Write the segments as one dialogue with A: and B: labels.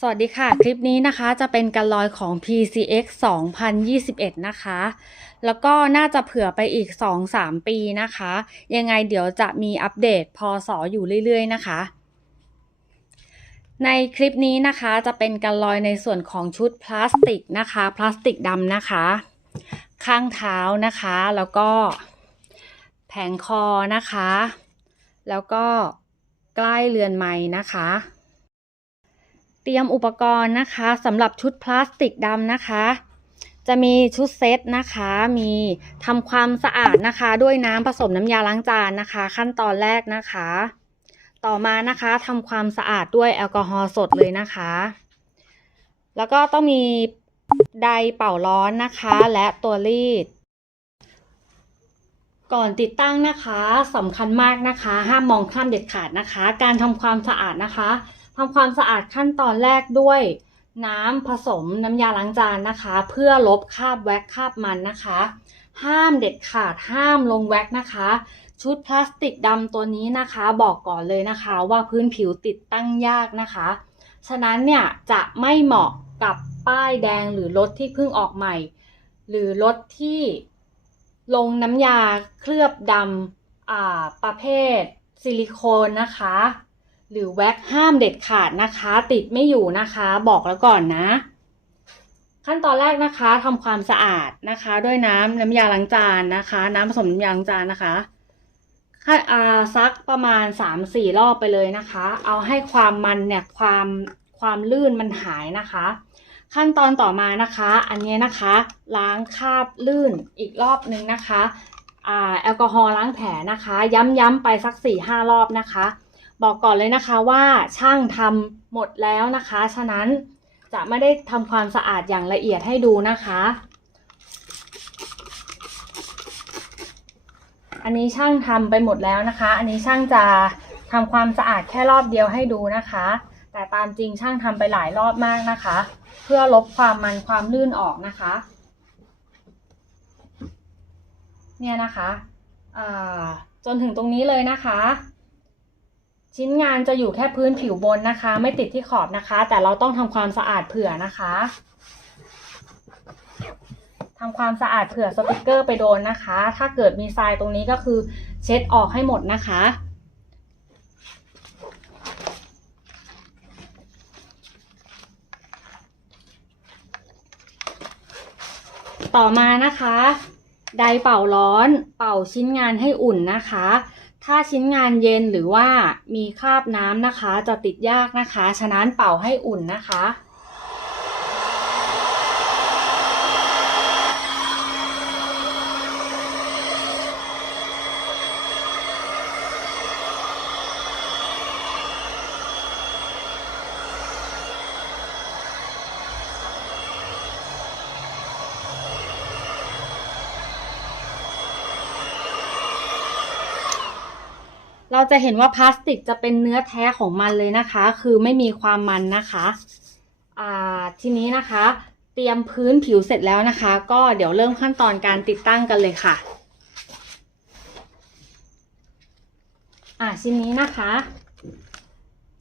A: สวัสดีค่ะ คลิปนี้นะคะจะเป็นการลอยของ PCX 2021 นะคะ แล้วก็น่าจะเผื่อไปอีก 2-3 ปีนะคะ ยังไงเดี๋ยวจะมีอัปเดตพอสออยู่เรื่อยๆนะคะ ในคลิปนี้นะคะจะเป็นการลอยในส่วนของชุดพลาสติกนะคะ พลาสติกดำนะคะ ข้างเท้านะคะ แล้วก็แผงคอนะคะ แล้วก็ใกล้เรือนไม้นะคะ เตรียมอุปกรณ์นะคะสำหรับชุดพลาสติกดำนะคะ จะมีชุดเซตนะคะ มีทำความสะอาดนะคะ ด้วยน้ำผสมน้ำยาล้างจานนะคะ ขั้นตอนแรกนะคะ ต่อมานะคะทำความสะอาดด้วยแอลกอฮอล์สดเลยนะคะ แล้วก็ต้องมีไดร์เป่าร้อนนะคะ และตัวรีด ก่อนติดตั้งนะคะสำคัญมากนะคะ ห้ามมองข้ามเด็ดขาดนะคะ การทำความสะอาดนะคะ ทำความสะอาดขั้นตอนแรกด้วยน้ำผสมน้ำยาล้างจานนะคะ เพื่อลบคราบแว็กคราบมันนะคะ ห้ามเด็ดขาดห้ามลงแว็กนะคะ ชุดพลาสติกดำตัวนี้นะคะบอกก่อนเลยนะคะ ว่าพื้นผิวติดตั้งยากนะคะ ฉะนั้นเนี่ยจะไม่เหมาะกับป้ายแดงหรือรถที่เพิ่งออกใหม่ หรือรถที่ลงน้ำยาเคลือบดำอ่าประเภทซิลิโคนนะคะ หรือแว็กห้ามเด็ดขาดนะคะ ติดไม่อยู่นะคะบอกแล้วก่อนนะ ขั้นตอนแรกนะคะทำความสะอาดนะคะ ด้วยน้ำน้ำยาล้างจานนะคะ น้ำผสมน้ำยาล้างจานนะคะขั้อ่าซักประมาณ3-4รอบไปเลยนะคะ เอาให้ความมันเนี่ยความความลื่นมันหายนะคะ ขั้นตอนต่อมานะคะ อันนี้นะคะ ล้างคราบลื่นอีกรอบนึงนะคะอ่าแอลกอฮอล์ล้างแผลนะคะ ย้ำๆไปสัก4-5รอบนะคะ บอกก่อนเลยนะคะว่าช่างทำหมดแล้วนะคะ ฉะนั้นจะไม่ได้ทำความสะอาดอย่างละเอียดให้ดูนะคะ อันนี้ช่างทำไปหมดแล้วนะคะ อันนี้ช่างจะทำความสะอาดแค่รอบเดียวให้ดูนะคะ แต่ตามจริงช่างทำไปหลายรอบมากนะคะ เพื่อลบความมันความลื่นออกนะคะ เนี่ยนะคะจนถึงตรงนี้เลยนะคะ ชิ้นงานจะอยู่แค่พื้นผิวบนนะคะ ไม่ติดที่ขอบนะคะ แต่เราต้องทำความสะอาดเผื่อนะคะทำความสะอาดเผื่อสติกเกอร์ไปโดนนะคะ ถ้าเกิดมีทรายตรงนี้ก็คือเช็ดออกให้หมดนะคะ ต่อมานะคะ ไดเป่าร้อน เป่าชิ้นงานให้อุ่นนะคะ ถ้าชิ้นงานเย็นหรือว่ามีคราบน้ำนะคะ จะติดยากนะคะ ฉะนั้นเป่าให้อุ่นนะคะ จะเห็นว่าพลาสติกจะเป็นเนื้อแท้ของมันเลยนะคะ คือไม่มีความมันนะคะอ่าทีนี้นะคะ เตรียมพื้นผิวเสร็จแล้วนะคะ ก็เดี๋ยวเริ่มขั้นตอนการติดตั้งกันเลยค่ะอ่าชิ้นนี้นะคะ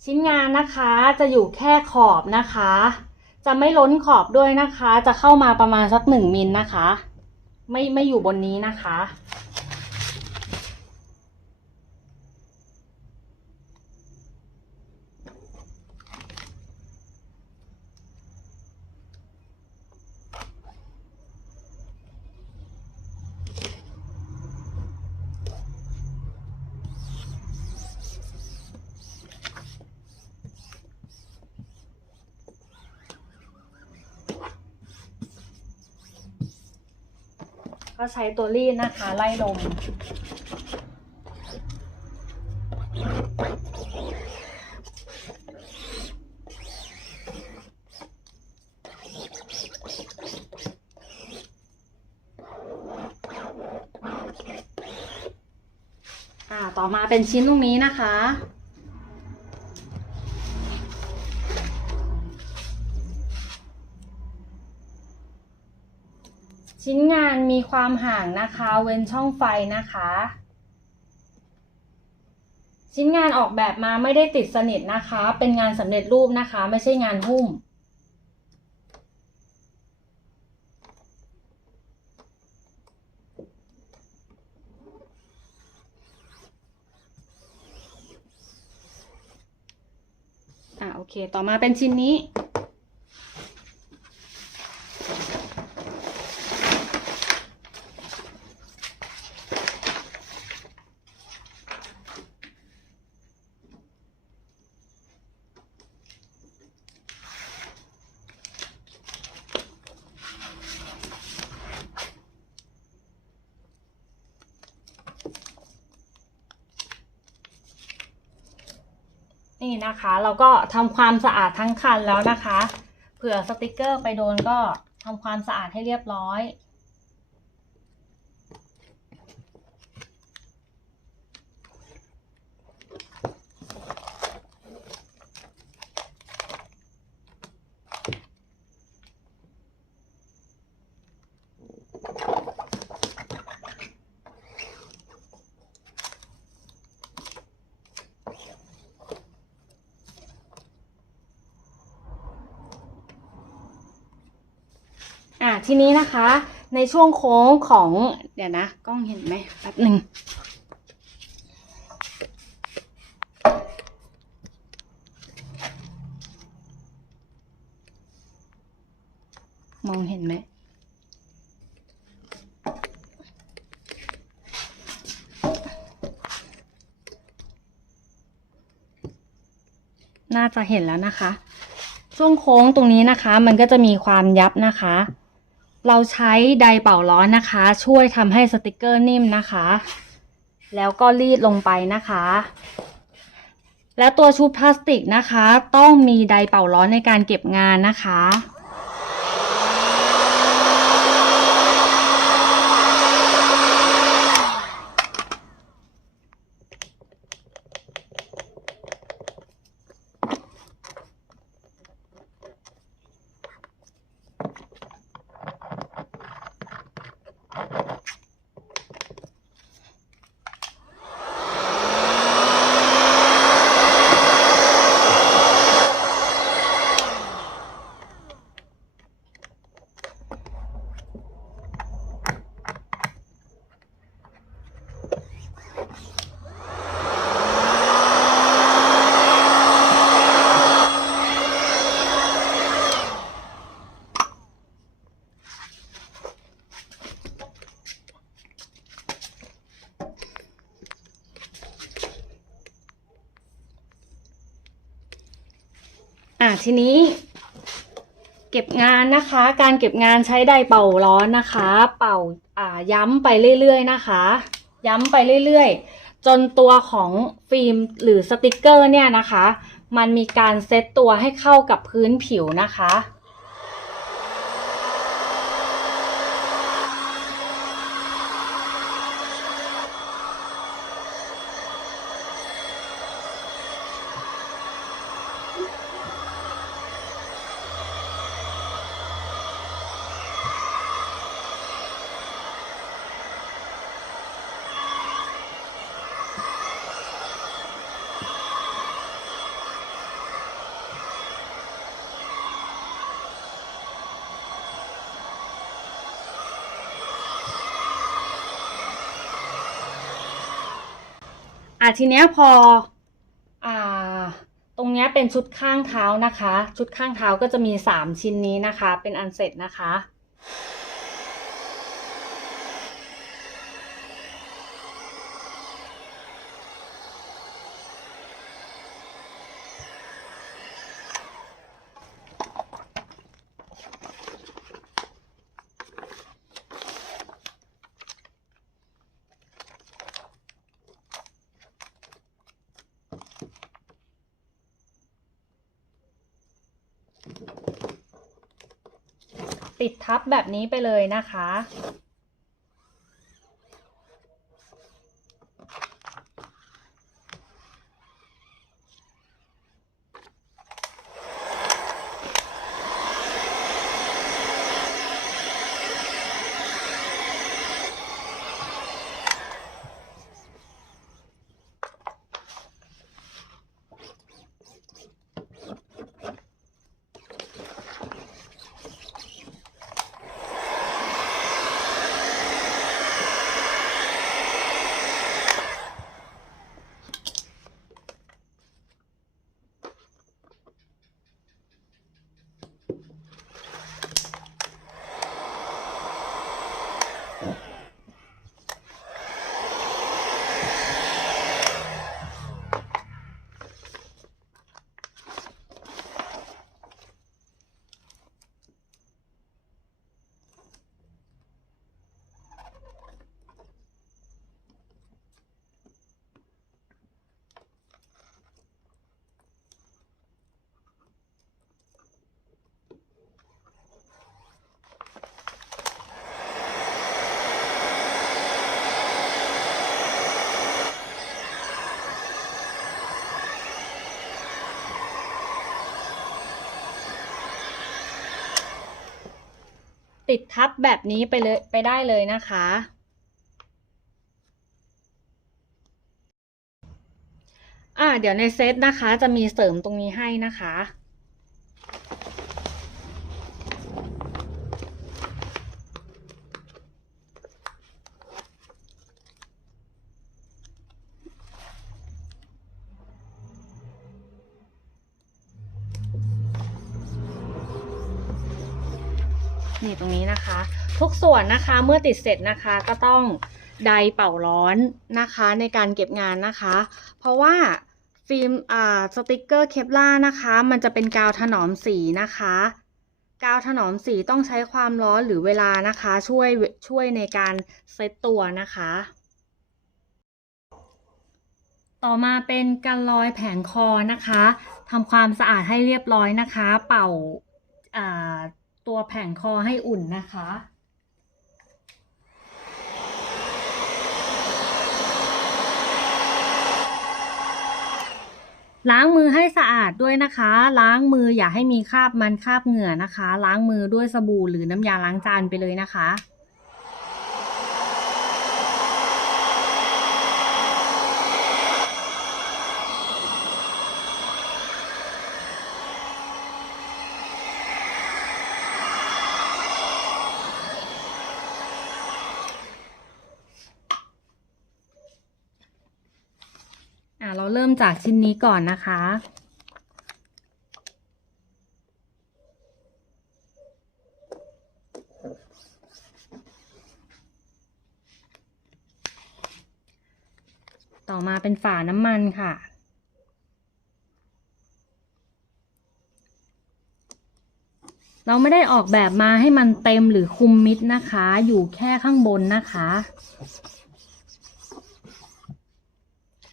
A: ชิ้นงานนะคะจะอยู่แค่ขอบนะคะ จะไม่ล้นขอบด้วยนะคะ จะเข้ามาประมาณสักหนึ่งมิลนะคะ ไม่ไม่อยู่บนนี้นะคะ ก็ใช้ตัวรีดนะคะ ไล่ลมอ่าต่อมาเป็นชิ้นตรงนี้นะคะ มีความห่างนะคะ เว้นช่องไฟนะคะ ชิ้นงานออกแบบมาไม่ได้ติดสนิทนะคะ เป็นงานสำเร็จรูปนะคะ ไม่ใช่งานหุ้มอะโอเค ต่อมาเป็นชิ้นนี้ นะคะเราก็ทำความสะอาดทั้งคันแล้วนะคะ เผื่อสติกเกอร์ไปโดนก็ทำความสะอาดให้เรียบร้อย อะ ทีนี้นะคะ ในช่วงโค้งของเดี๋ยวนะกล้องเห็นไหมแป๊บหนึ่งมองเห็นไหม น่าจะเห็นแล้วนะคะ ช่วงโค้งตรงนี้นะคะ มันก็จะมีความยับนะคะ เราใช้ไดเป่าร้อนนะคะ ช่วยทำให้สติกเกอร์นิ่มนะคะ แล้วก็รีดลงไปนะคะ และตัวชุบพลาสติกนะคะ ต้องมีไดเป่าร้อนในการเก็บงานนะคะ อะทีนี้เก็บงานนะคะ การเก็บงานใช้ไดเป่าร้อนนะคะ เป่าอ่าย้ำไปเรื่อยๆนะคะ ย้ำไปเรื่อยๆ จนตัวของฟิล์มหรือสติกเกอร์เนี่ยนะคะ มันมีการเซตตัวให้เข้ากับพื้นผิวนะคะ อะทีเนี้ยพออ่าตรงเนี้ยเป็นชุดข้างเท้านะคะ ชุดข้างเท้าก็จะมีสามชิ้นนี้นะคะ เป็นอันเสร็จนะคะ ติดทับแบบนี้ไปเลยนะคะ ติดทับแบบนี้ไปเลยไปได้เลยนะคะ อ่าเดี๋ยวในเซตนะคะจะมีเสริมตรงนี้ให้นะคะ นี่ตรงนี้นะคะ ทุกส่วนนะคะเมื่อติดเสร็จนะคะก็ต้องไดเป่าร้อนนะคะในการเก็บงานนะคะ เพราะว่าฟิล์มอ่าสติกเกอร์เคปล่านะคะ มันจะเป็นกาวถนอมสีนะคะ กาวถนอมสีต้องใช้ความร้อนหรือเวลานะคะ ช่วยช่วยในการเซตตัวนะคะ ต่อมาเป็นการลอยแผงคอนะคะทำความสะอาดให้เรียบร้อยนะคะ เป่าอ่าตัวแผงคอให้อุ่นนะคะ ล้างมือให้สะอาดด้วยนะคะ ล้างมืออย่าให้มีคราบมันคราบเหงื่อนะคะ ล้างมือด้วยสบู่หรือน้ำยาล้างจานไปเลยนะคะ ราเริ่มจากชิ้นนี้ก่อนนะคะ ต่อมาเป็นฝาน้ำมันค่ะ เราไม่ได้ออกแบบมาให้มันเต็มหรือคุมมิดนะคะ อยู่แค่ข้างบนนะคะ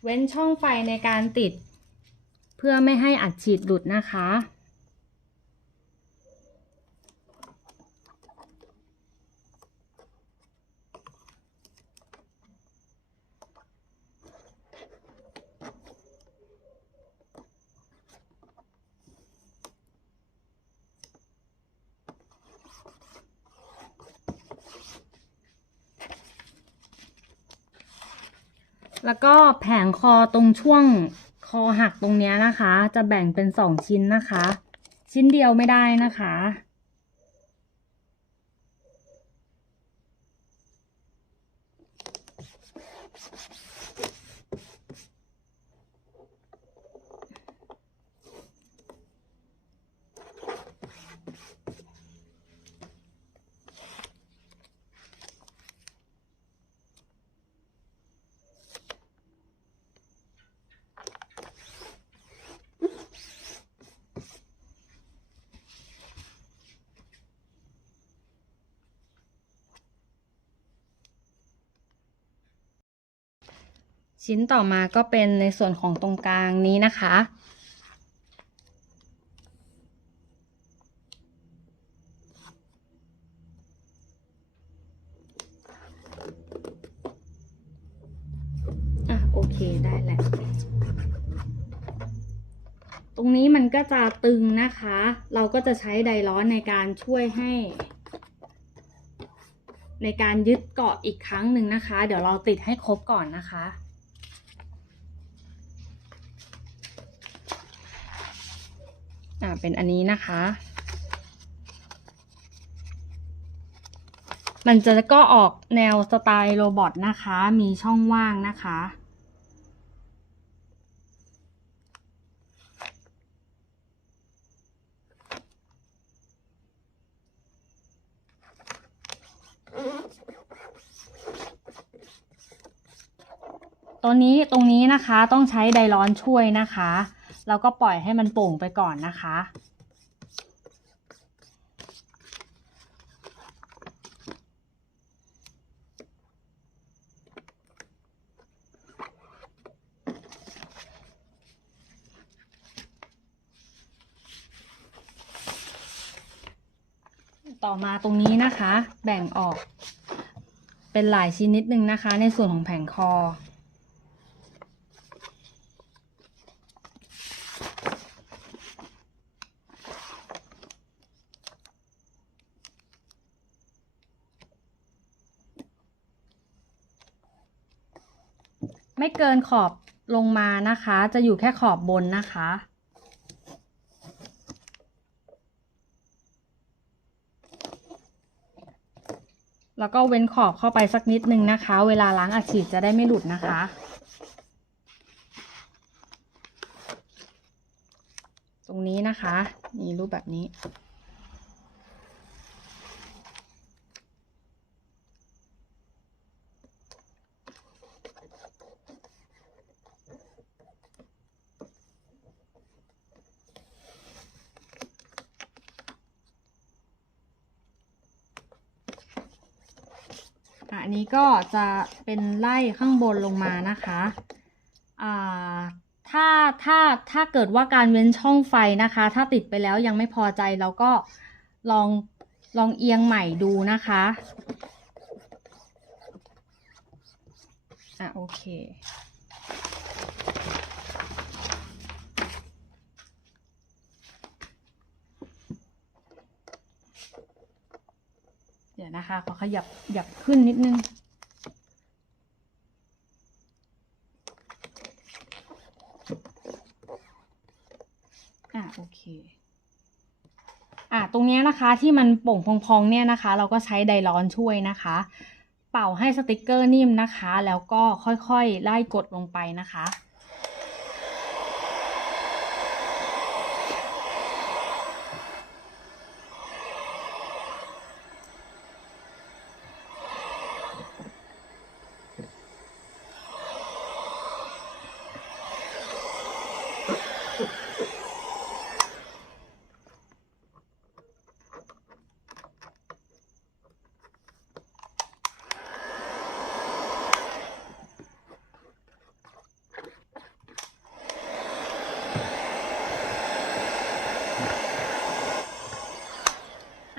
A: เว้นช่องไฟในการติด เพื่อไม่ให้อัดฉีดหลุดนะคะ แล้วก็แผงคอตรงช่วงคอหักตรงนี้นะคะ จะแบ่งเป็นสองชิ้นนะคะ ชิ้นเดียวไม่ได้นะคะ ชิ้นต่อมาก็เป็นในส่วนของตรงกลางนี้นะคะ อะโอเคได้แหละตรงนี้มันก็จะตึงนะคะ เราก็จะใช้ไดร้อนในการช่วยให้ในการยึดเกาะอีกครั้งหนึ่งนะคะ เดี๋ยวเราติดให้ครบก่อนนะคะ อ่าเป็นอันนี้นะคะ มันจะก็ออกแนวสไตล์โรบอทนะคะ มีช่องว่างนะคะตอนนี้ตรงนี้นะคะต้องใช้ไดร้อนช่วยนะคะ แล้วก็ปล่อยให้มันโป่งไปก่อนนะคะ ต่อมาตรงนี้นะคะ แบ่งออกเป็นหลายชิ้นนิดนึงนะคะ ในส่วนของแผงคออ ไม่เกินขอบลงมานะคะ จะอยู่แค่ขอบบนนะคะ แล้วก็เว้นขอบเข้าไปสักนิดนึงนะคะ เวลาล้างอัดฉีดจะได้ไม่หลุดนะคะตรงนี้นะคะ มีรูปแบบนี้ นี้ก็จะเป็นไล่ข้างบนลงมานะคะอ่าถ้าถ้าถ้าเกิดว่าการเว้นช่องไฟนะคะ ถ้าติดไปแล้วยังไม่พอใจเราก็ลองลองเอียงใหม่ดูนะคะอะโอเค เดี๋ยว นะคะขอขยับขยับขึ้นนิดนึง อะโอเค อะตรงนี้นะคะที่มันโป่งพองๆเนี่ยนะคะ เราก็ใช้ไดร้อนช่วยนะคะ เป่าให้สติกเกอร์นิ่มนะคะ แล้วก็ค่อยๆไล่กดลงไปนะคะ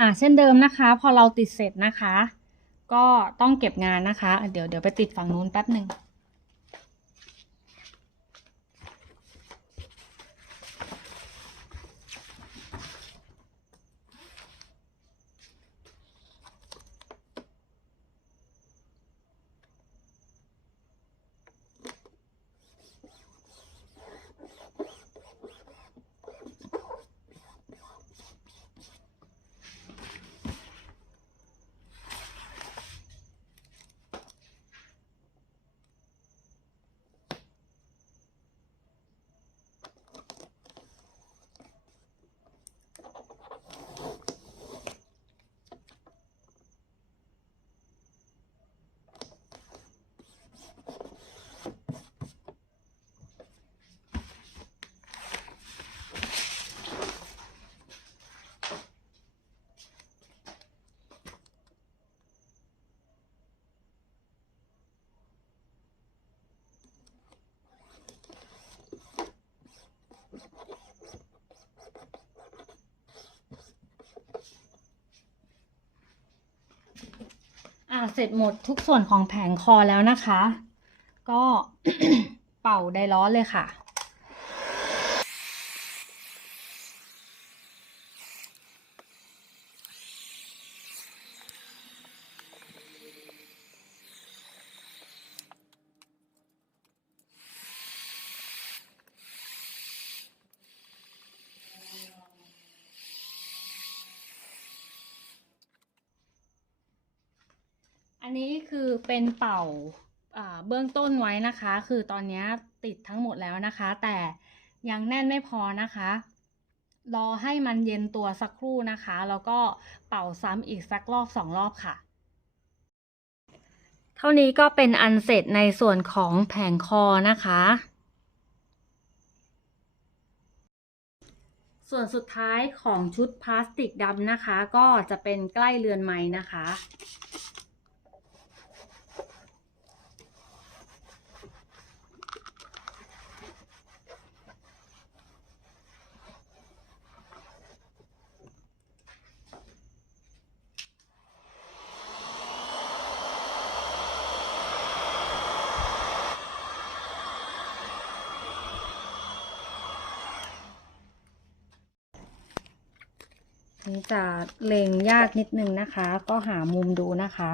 A: อะเช่นเดิมนะคะ พอเราติดเสร็จนะคะ ก็ต้องเก็บงานนะคะอะเดี๋ยวเดี๋ยวไปติดฝั่งนู้นแป๊บหนึ่ง เสร็จหมดทุกส่วนของแผงคอแล้วนะคะ ก็เป่าไดร้อนเลยค่ะ อันนี้ คือเป็นเป่าเบื้องต้นไว้นะคะ คือตอนนี้ติดทั้งหมดแล้วนะคะ แต่ยังแน่นไม่พอนะคะ รอให้มันเย็นตัวสักครู่นะคะ แล้วก็เป่าซ้ำอีกสักรอบสองรอบค่ะ เท่านี้ก็เป็นอันเสร็จในส่วนของแผงคอนะคะ ส่วนสุดท้ายของชุดพลาสติกดำนะคะ ก็จะเป็นใกล้เรือนไม้นะคะ จะเล็งยากนิดนึงนะคะ ก็หามุมดูนะคะ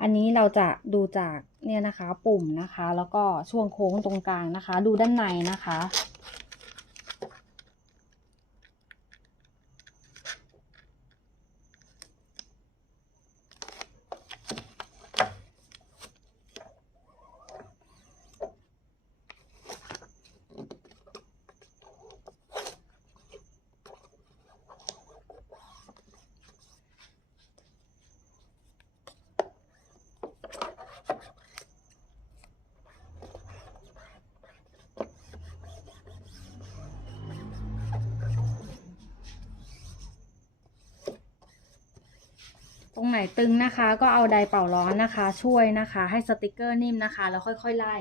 A: อันนี้เราจะดูจากเนี่ยนะคะปุ่มนะคะ แล้วก็ช่วงโค้งตรงกลางนะคะ ดูด้านในนะคะ ตรงไหนตึงนะคะ ก็เอาไดร์เป่าร้อนนะคะ ช่วยนะคะ ให้สติกเกอร์นิ่มนะคะ แล้วค่อยๆไล่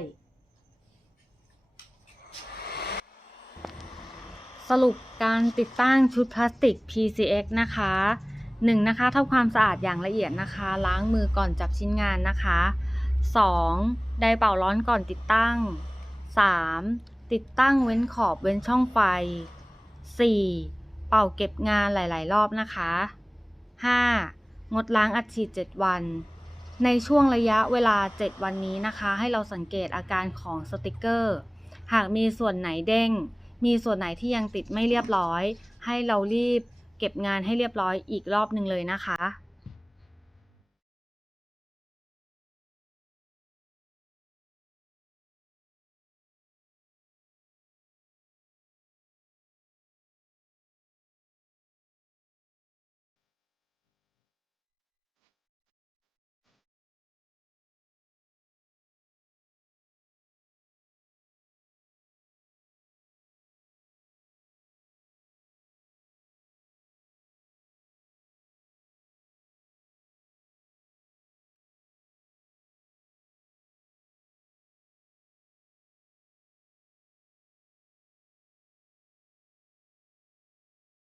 A: สรุปการติดตั้งชุดพลาสติก PCX นะคะ1นะคะทำความสะอาดอย่างละเอียดนะคะ ล้างมือก่อนจับชิ้นงานนะคะ 2. ไดร์เป่าร้อนก่อนติดตั้ง 3. ติดตั้งเว้นขอบเว้นช่องไฟ 4. เป่าเก็บงานหลาย ๆ รอบนะคะ 5. งดล้างอัดฉีด 7 วัน ในช่วงระยะเวลา 7 วันนี้นะคะ ให้เราสังเกตอาการของสติกเกอร์ หากมีส่วนไหนเด้ง มีส่วนไหนที่ยังติดไม่เรียบร้อย ให้เรารีบเก็บงานให้เรียบร้อยอีกรอบหนึ่งเลยนะคะ